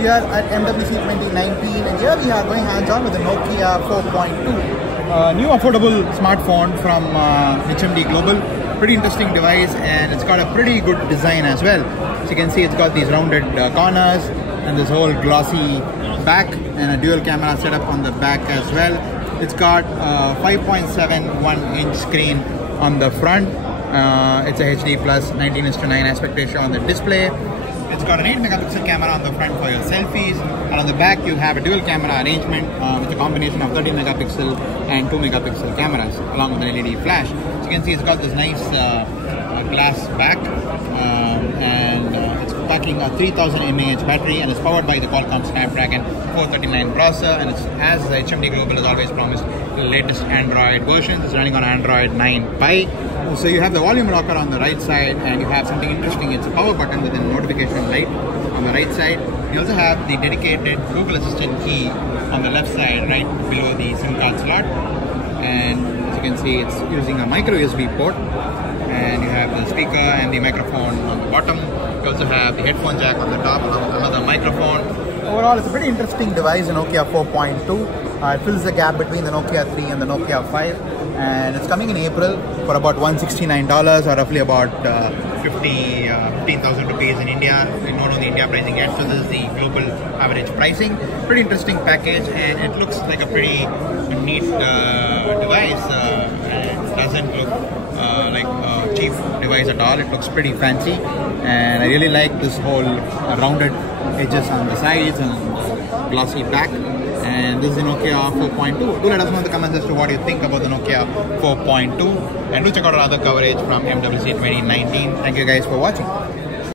We are at MWC 2019 and here we are going hands-on with the Nokia 4.2. New affordable smartphone from HMD Global. Pretty interesting device and it's got a pretty good design as well. So you can see it's got these rounded corners and this whole glossy back and a dual camera setup on the back as well. It's got a 5.71-inch screen on the front. It's a HD plus 19:9 aspect ratio on the display. It's got an 8-megapixel camera on the front for your selfies, and on the back you have a dual camera arrangement with a combination of 13-megapixel and 2-megapixel cameras along with an LED flash. So you can see it's got this nice glass back and it's packing a 3000 mAh battery and it's powered by the Qualcomm Snapdragon 439 processor, and it's, as HMD Global has always promised, the latest Android versions. It's running on Android 9 Pie. So you have the volume locker on the right side and you have something interesting. It's a power button with a notification light on the right side. You also have the dedicated Google Assistant key on the left side right below the SIM card slot. And as you can see, it's using a micro USB port. And you have the speaker and the microphone on the bottom. You also have the headphone jack on the top along with another microphone. Overall, it's a pretty interesting device, the Nokia 4.2. It fills the gap between the Nokia 3 and the Nokia 5. And it's coming in April for about $169 or roughly about 15,000 rupees in India. We don't know the India pricing yet, so this is the global average pricing. Pretty interesting package and it looks like a pretty neat device. It doesn't look like a cheap device at all. It looks pretty fancy and I really like this whole rounded edges on the sides and glossy back. And this is the Nokia 4.2. Do let us know in the comments as to what you think about the Nokia 4.2 and do check out our other coverage from MWC 2019. Thank you guys for watching.